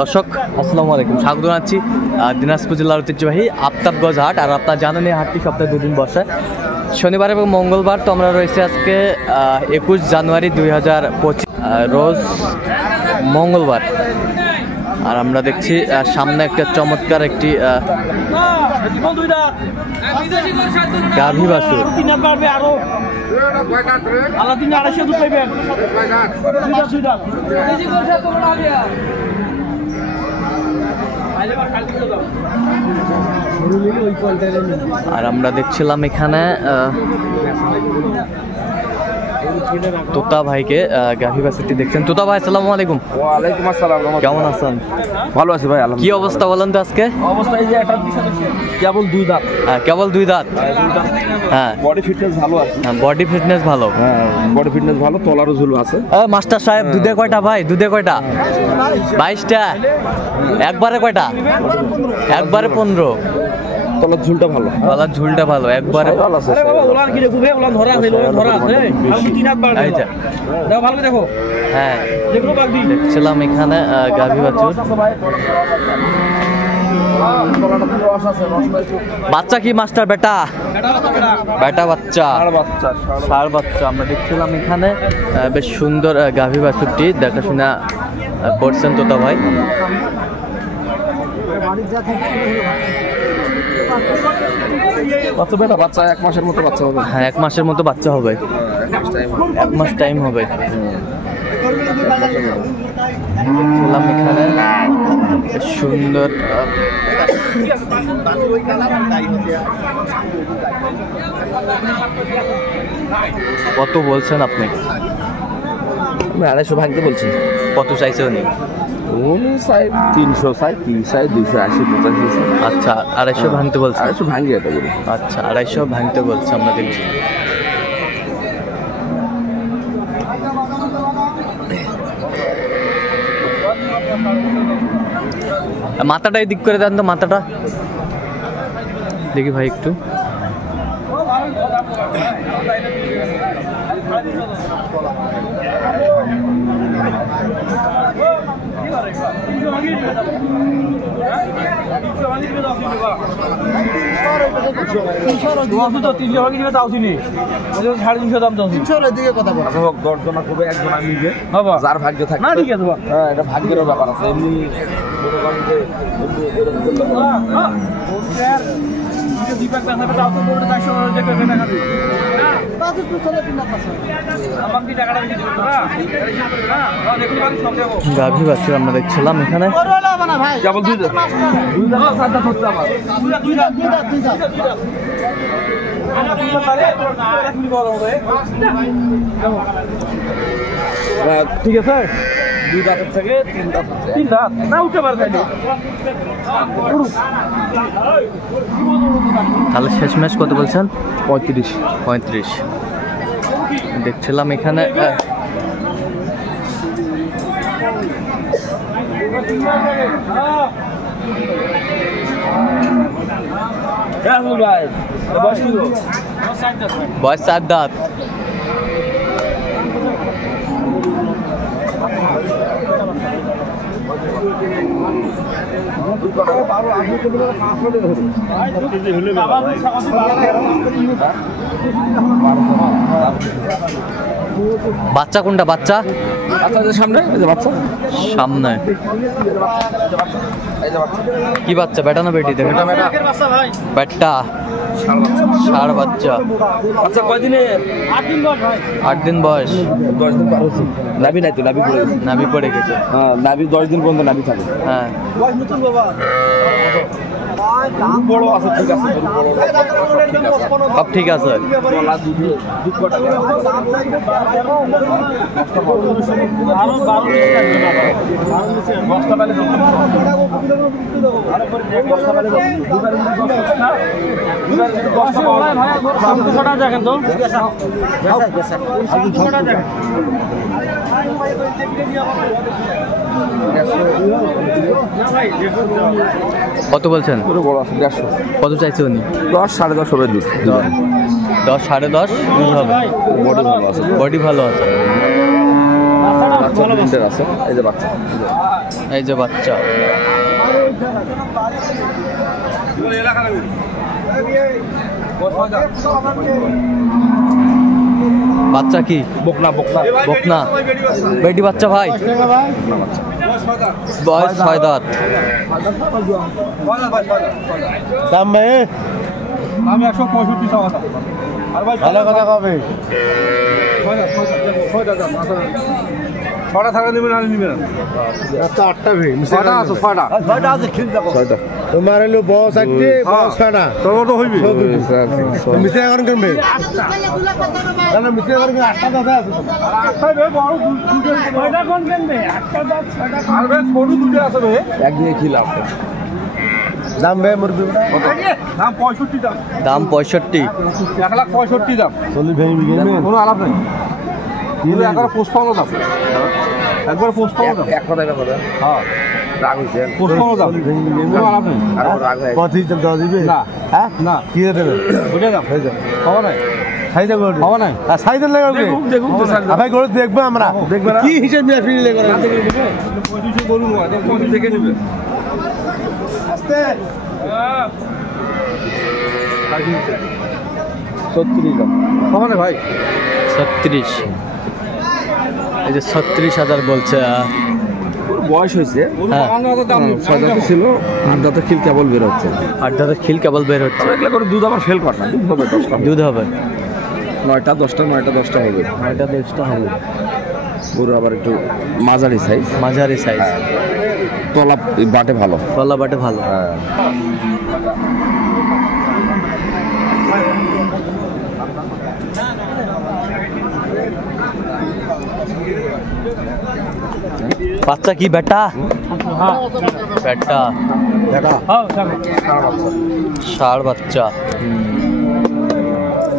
দর্শক আসসালামু আলাইকুম, স্বাগত জানাচ্ছি দিনাজপুর জেলার ঐতিহ্যবাহী আফতাবগঞ্জ হাট। আর আপনারা জানেন এই হাটটি সপ্তাহে দুদিন বসে, শনিবার এবং মঙ্গলবার। তো আমরা রয়েছে আজকে 21 জানুয়ারি 2025 রোজ মঙ্গলবার। আর আমরা দেখছি সামনে একটা চমৎকার একটি গাভী বাছুর। আর আমরা দেখছিলাম এখানে তোতা ভাইকে গাভী বাছুরটি দেখছেন। তোতা ভাই আসসালামু আলাইকুম। ওয়ালাইকুম আসসালাম। কেমন আছেন? ভালো আছি ভাই। কি অবস্থা বলেন তো আজকে? অবস্থা এই যে একটা কেবল দুই দাঁত। হ্যাঁ, কেবল দুই দাঁত। হ্যাঁ, বডি ফিটনেস ভালো আছে। হ্যাঁ, বডি ফিটনেস ভালো। হ্যাঁ, বডি ফিটনেস ভালো, তলারও ঝুল আছে। মাস্টার সাহেব দুধে কয়টা ভাই? দুধে কয়টা? 22টা। একবারে কয়টা? একবারে 15। তলার ঝুলটা ভালো। তলার ঝুলটা ভালো, একবারে ভালো আছে। হ্যাঁ, দেখছিলাম এখানে গাভী বাছুর। বাচ্চা কি মাস্টার? বেটা বেটা বাচ্চা, ষাঁড় বাচ্চা। আমরা দেখছিলাম এখানে বেশ সুন্দর গাভী বাছুরটি দেখাশোনা করছেন তোতা ভাই। বাচ্চা 1 মাসের মতো বাচ্চা হবে। হ্যাঁ, 1 মাসের মতো বাচ্চা হবে। 1 মাস টাইম হবে। দেখলাম এখানে সুন্দর কত বলছেন আপনি? 250 ভাঙতে বলছি। কত চাইছে উনি? উনি চাই 300, চাই 300, চাই 280, 85। আচ্ছা, 250 ভাঙতে বলছে। 250 ভাঙি এটা বলি। আচ্ছা, 250 ভাঙতে বলছে। আমরা দেখছি মাথাটা এদিক করে দেন তো, মাথাটা দেখি ভাই একটু। যার ভাগ্য থাকে এটা ভাগ্যের ব্যাপার আছে। এমনি গাভী বাছুর আমরা দেখছিলাম এখানে। ঠিক আছে, 2 দাঁতের থেকে 3 দাঁত না উঠতে পারবে। তাহলে শেষ ম্যাচ কত বলছেন? 35। দেখছিলাম এখানে বয়স 7 দাঁত। বাচ্চা কোনটা? বাচ্চা সামনে বাচ্চা, সামনে কি বাচ্চা? বেটা না বেটি? দেখে বেটা, ষাঁড় বাচ্চা। আচ্ছা, কয়দিনে? 8 দিন বয়স। 10 দিন পার হচ্ছে। নাভি নাই তো? নাভি পড়ে গেছে। হ্যাঁ, নাভি 10 দিন পর্যন্ত নাভি থাকে। হ্যাঁ, বড় আছে, ঠিক আছে, সব ঠিক আছে। কত বলছেন? কত চাইছে উনি? 10 সাড়ে 10 হবে দুধ। 10 সাড়ে 10 দুধ হবে। বডি ভালো আছে। বডি ভালো আছে। বাচ্চা প্রিন্টের আছে, এই যে বাচ্চা, এই যে বাচ্চা। বাচ্চা কি? বকনা বকনা বকনা বেটি বাচ্চা ভাই, বয়স 6 দাঁত। দাম ভাই আমি 165 টাকা। আর ভাই ভালো কথা কবে? ছটা থাকা নেবেন আর নেবেন আচ্ছা 8টা ভাই ছটা আছে, ছটা আছে ঠিক যাব। ছটা তোমার হলো বস আছে, বস ছটা তোর তো হইবে মিছে এখন কেন ভাই? না মিছে এখন 8টা দাদা আছে, 8টা ভাই বড় দুটো ছয়টা কোন কেন ভাই? 8টা দাদা 6টা আর ভাই ছোট দুটো আছে ভাই, এক দিয়ে কি লাভ? দাম ভাই মুরগি দাম 65 দাম, দাম 65, 1,65,000 দাম। 40 ভেঙে বিঘে কোনো আলাপ নাই, কিন্তু একবার পোস্টপন্ড দাম, একবার পোস্টপন্ড দাম, এক কথায় কথা। হ্যাঁ রাগ হইছে, পোস্টপন্ড দাম, কোনো আলাপ নেই। আর রাগ হয় কতই চল দাও দিবে না? হ্যাঁ না কি দেবে ওটা দাম হয়ে যাবে, হবে না খাই দেব হবে না। আর সাইজ লাগাও কি দেখুন তো স্যার, ভাই গরু দেখবো আমরা, দেখবে কি হিসাব নিয়ে ফ্রি লেগে না থেকে দিবে 25 গরু হয় তো 25 থেকে দিবে আস্তে। 36 দাম হবে না ভাই 36, এই যে 36,000 বলছে। বয়স হয়েছে, হ্যাঁ। 6 দাঁতে ছিল, 8 দাঁতে খিল কেবল বের হচ্ছে। 8 দাঁতের খিল কেবল বের হচ্ছে। এগুলো করে দুধ আবার ফেল করে না, দুধ হবে 10টা, দুধ হবে 9টা 10টা 9টা 10টা হবে। 9টা 10টা হবে। গরু আবার একটু মাঝারি সাইজ, মাঝারি সাইজ, তলা বাটে ভালো। গলা বাটে ভালো। হ্যাঁ বাচ্চা কি বেটা? বেটা দেখা ষাঁড় বাচ্চা,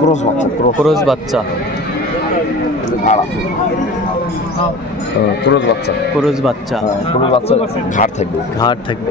ক্রস বাচ্চা, ক্রস বাচ্চা, ক্রস বাচ্চা, ক্রস বাচ্চা, ক্রস বাচ্চা ঘাট থাকবে, ঘাট থাকবে।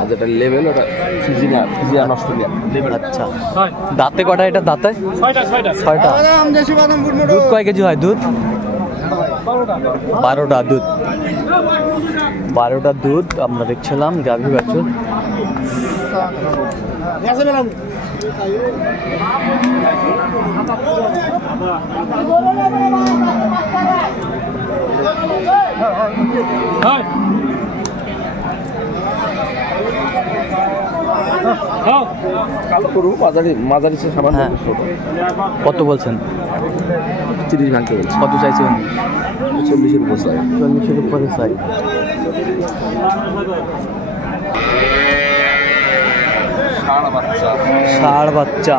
আর যেটা লেভেল ওটা ফিজিয়ান অস্ট্রেলিয়ান লেভেল। আচ্ছা, দাঁতে কটা এটা? দাঁতে 6টা। দুধ কয় কেজি হয়? দুধ 12টা দুধ, 12টা দুধ আমরা দেখছিলাম। গাভী বাছুর কালো গরু মাঝারি মাঝারি সামান্য হ্যাঁ। ছোট। কত বলছেন? 30 ভাঙতে বলছে, কত চাইছে উনি? 40-এর উপর চাই। 40-এর উপরে চাই। ষাঁড় বাচ্চা,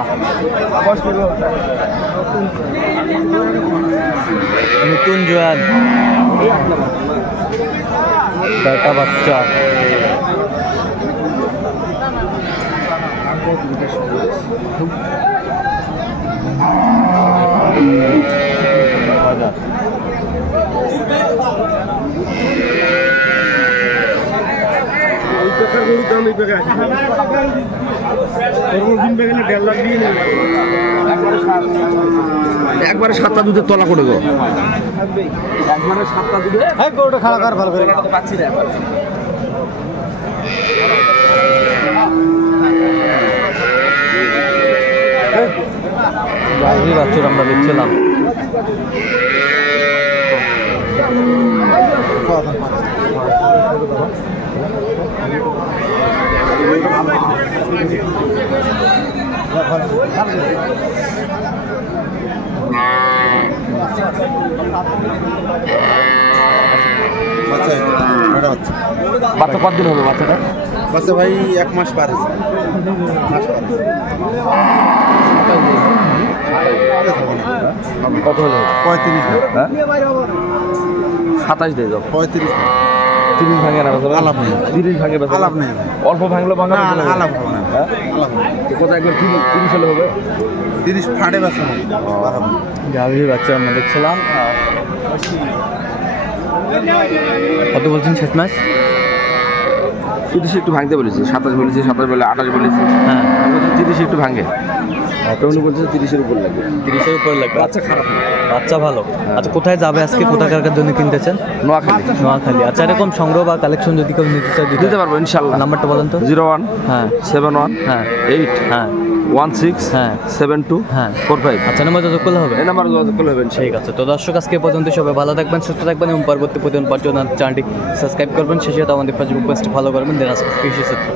নতুন জোয়ান, বেটা বাচ্চা, একবারে 7টা দুধের তলা করে গো, একবারে 7টা দুধে। হ্যাঁ গরুটা খাওয়া কর ভালো করে পাচ্ছি না একবার। গাভী বাছুর আমরা দেখছিলাম। বাচ্চা কতদিন হবে বাচ্চাটা? বাচ্চা ভাই 1 মাস পার হয়েছে, কত হলো? 35 হ্যাঁ 27 দিয়ে যাও। 35 30 ভাঙে না আলাপ নেই, 30 ভাঙে বেচা আলাপ নেই, অল্প ভাঙলো ভাঙা না বেচা না লাগবে। আলাপ হবে না, হ্যাঁ আলাপ হবে না। কত একবার 30 হলে হবে? 30 ফাটে বাচ্চা না গাভী বাচ্চা আমরা দেখছিলাম। কত বলছেন শেষ মাস? 30 একটু ভাঙতে বলেছি, 27 বলেছি, 27 বলে 28 বলেছি। হ্যাঁ, আমি বলছি 30 একটু ভাঙে, একটা উনি বলছে 30-এর উপর লাগবে। 30-এর উপর লাগবে। বাচ্চা খারাপ না। বাচ্চা ভালো। আচ্ছা কোথায় যাবে আজকে, কোথাকার জন্য কিনতেছেন? নোয়াখালী। নোয়াখালী। আচ্ছা এরকম সংগ্রহ বা কালেকশন যদি কেউ নিতে চায় দিতে পারবো ইনশাল্লাহ। নাম্বারটা বলেন তো। 01 হ্যাঁ 71 হ্যাঁ 8 হ্যাঁ 16 হ্যাঁ 72 হ্যাঁ 45। আচ্ছা নাম্বার যোগাযোগ করলে হবে। এই নাম্বার যোগাযোগ করলে হবে। ঠিক আছে, তো দর্শক আজকে এ পর্যন্ত, সবাই ভালো থাকবেন, সুস্থ থাকবেন এবং পরবর্তী প্রতিদিন পর্যন্ত চ্যানেলটি সাবস্ক্রাইব করবেন, সেই সাথে আমাদের ফেসবুক পেজটি ফলো করবেন। দিনাজপুর কৃষি সত্য।